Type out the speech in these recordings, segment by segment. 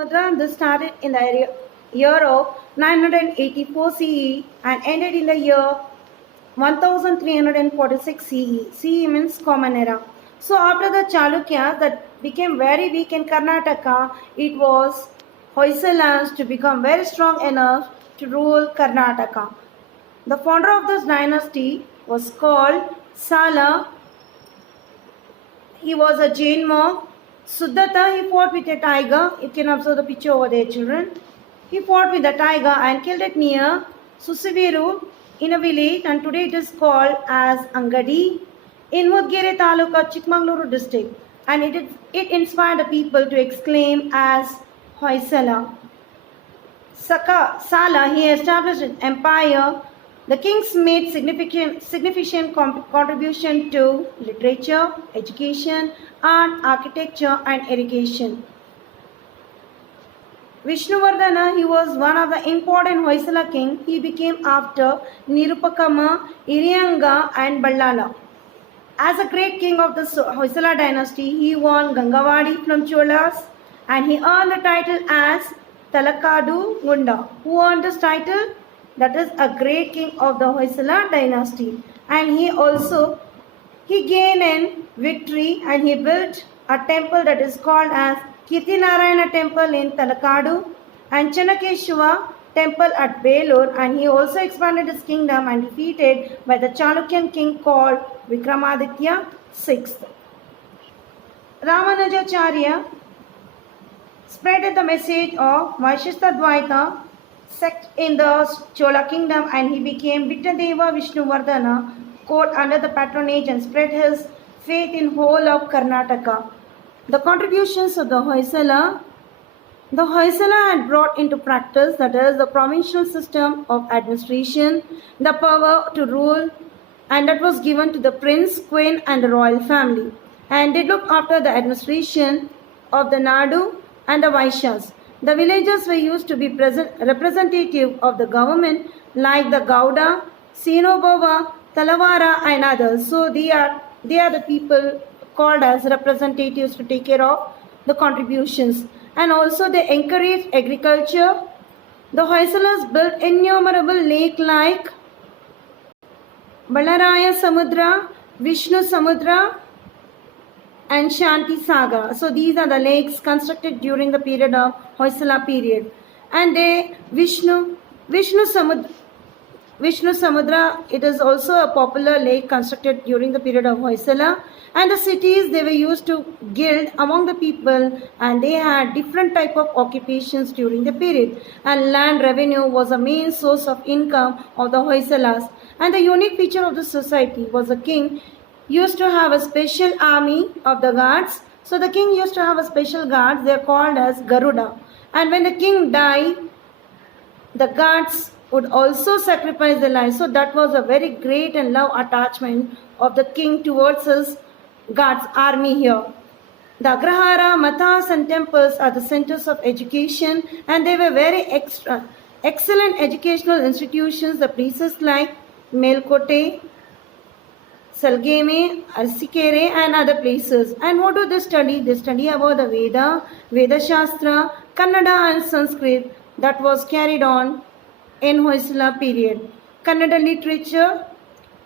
Samudra. This started in the year of 984 CE and ended in the year 1346 CE. CE means Common Era. So after the Chalukyas that became very weak in Karnataka, it was Hoysalas to become very strong enough to rule Karnataka. The founder of this dynasty was called Sala. He was a Jain monk. Suddhata, he fought with a tiger. You can observe the picture over there, children. He fought with the tiger and killed it near Susiviru in a village, and today it is called as Angadi in Mudgere Taluka, Chikmagaluru district. And it inspired the people to exclaim as Hoysala. Sala, he established an empire. The kings made significant contribution to literature, education, art, architecture, and irrigation. Vishnuvardhana, he was one of the important Hoysala king. He became after Nirupakama, Iriyanga, and Ballala. As a great king of the Hoysala dynasty, he won Gangavadi from Cholas, and he earned the title as Talakadu Gunda. Who earned this title? That is a great king of the Hoysala dynasty. And he gained in victory, and he built a temple that is called as Kirtinarayana temple in Talakadu and Chanakeshwara temple at Belur, and he also expanded his kingdom and defeated by the Chalukyan king called Vikramaditya VI. Ramanujacharya spread the message of Vaishistadvaita sect in the Chola kingdom, and he became Vittadeva Vishnuvardhana, court under the patronage, and spread his faith in whole of Karnataka. The contributions of the Hoysala had brought into practice, that is, the provincial system of administration, the power to rule, and that was given to the prince, queen, and the royal family. And they looked after the administration of the Nadu and the Vaishyas. The villagers were used to be representative of the government, like the Gauda, Sinobhava, Talavara, and others. So they are the people called as representatives to take care of the contributions. And also they encouraged agriculture. The Hoysalas built innumerable lakes like Balaraya Samudra, Vishnu Samudra, and Shanti Sagar. So these are the lakes constructed during the period of Hoysala period. And Vishnu Samudra, it is also a popular lake constructed during the period of Hoysala. And the cities, they were used to guild among the people, and they had different type of occupations during the period. And land revenue was a main source of income of the Hoysalas. And the unique feature of the society was the king used to have a special army of the guards. So the king used to have a special guards. They are called as Garuda. And when the king died, the guards would also sacrifice their lives. So that was a very great and love attachment of the king towards his guards army here. The Agrahara, Mathas, and temples are the centers of education, and they were very excellent educational institutions. The places like Melkote, Salgeme, Arsikere, and other places. And what do they study? They study about the Veda Shastra, Kannada, and Sanskrit that was carried on in Hoysala period. Kannada literature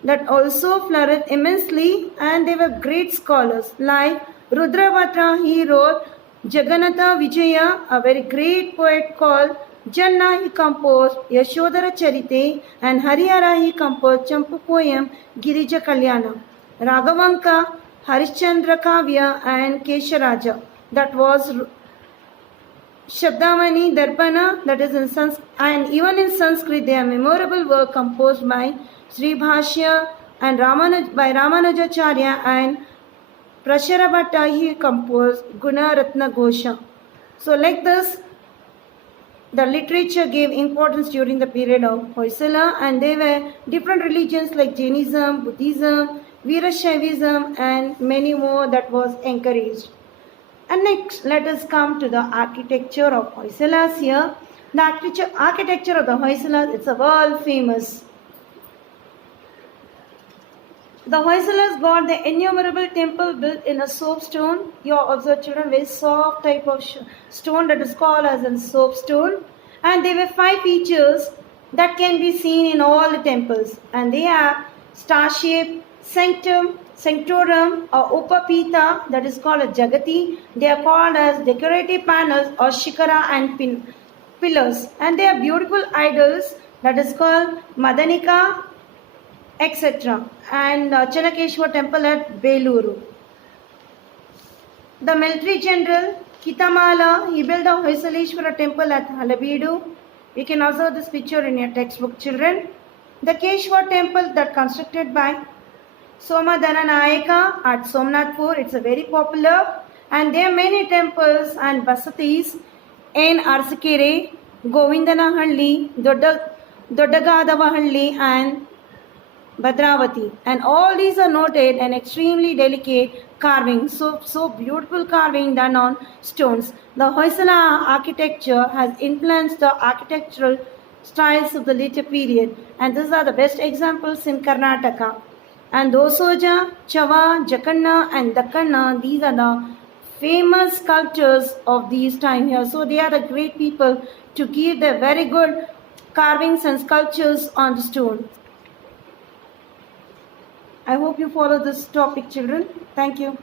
that also flourished immensely, and they were great scholars like Rudravatra. He wrote Jagannatha Vijaya, a very great poet called Janna. He composed Yashodhara Charite, and Harihara he composed Champu poem Girija Kalyana. Raghavanka, Harishchandra Kavya, and Kesharaja, that was Shabdamani, Darpana, that is in Sanskrit, and even in Sanskrit, they are memorable work composed by Sri Bhashya and by Ramanujacharya, and Prasharabhatta he composed Guna Ratna Ghosha. So like this, the literature gave importance during the period of Hoysala, and there were different religions like Jainism, Buddhism, Veerashaivism, and many more that was encouraged. And next, let us come to the architecture of Hoysalas here. The architecture of the Hoysalas, it's a world famous. The Hoysalers got the innumerable temple built in a soapstone. You observe, children, very soft type of stone that is called as a soapstone. And there were 5 features that can be seen in all the temples. And they are star shape, sanctum, sanctorum or upapita, that is called a jagati. They are called as decorative panels or shikara and pillars. And they are beautiful idols that is called Madanika, etc. And Chanakeshwar temple at Beluru. The military general Kitamala, he built the Hoysaleshwara temple at Halabeedu. You can observe this picture in your textbook, children. The Keshwar temple that constructed by Somadana Nayaka at Somnathpur, it's a very popular. And there are many temples and basatis in Arsikere, Govindanahalli, Doddagadavahalli and Bhadravati, and all these are noted and extremely delicate carving, so beautiful carving done on stones. The Hoysala architecture has influenced the architectural styles of the later period, and these are the best examples in Karnataka. And Dosoja, Chava, Jakanna and Dakkanna, these are the famous sculptors of these time here. So they are the great people to give the very good carvings and sculptures on the stone. I hope you follow this topic, children. Thank you.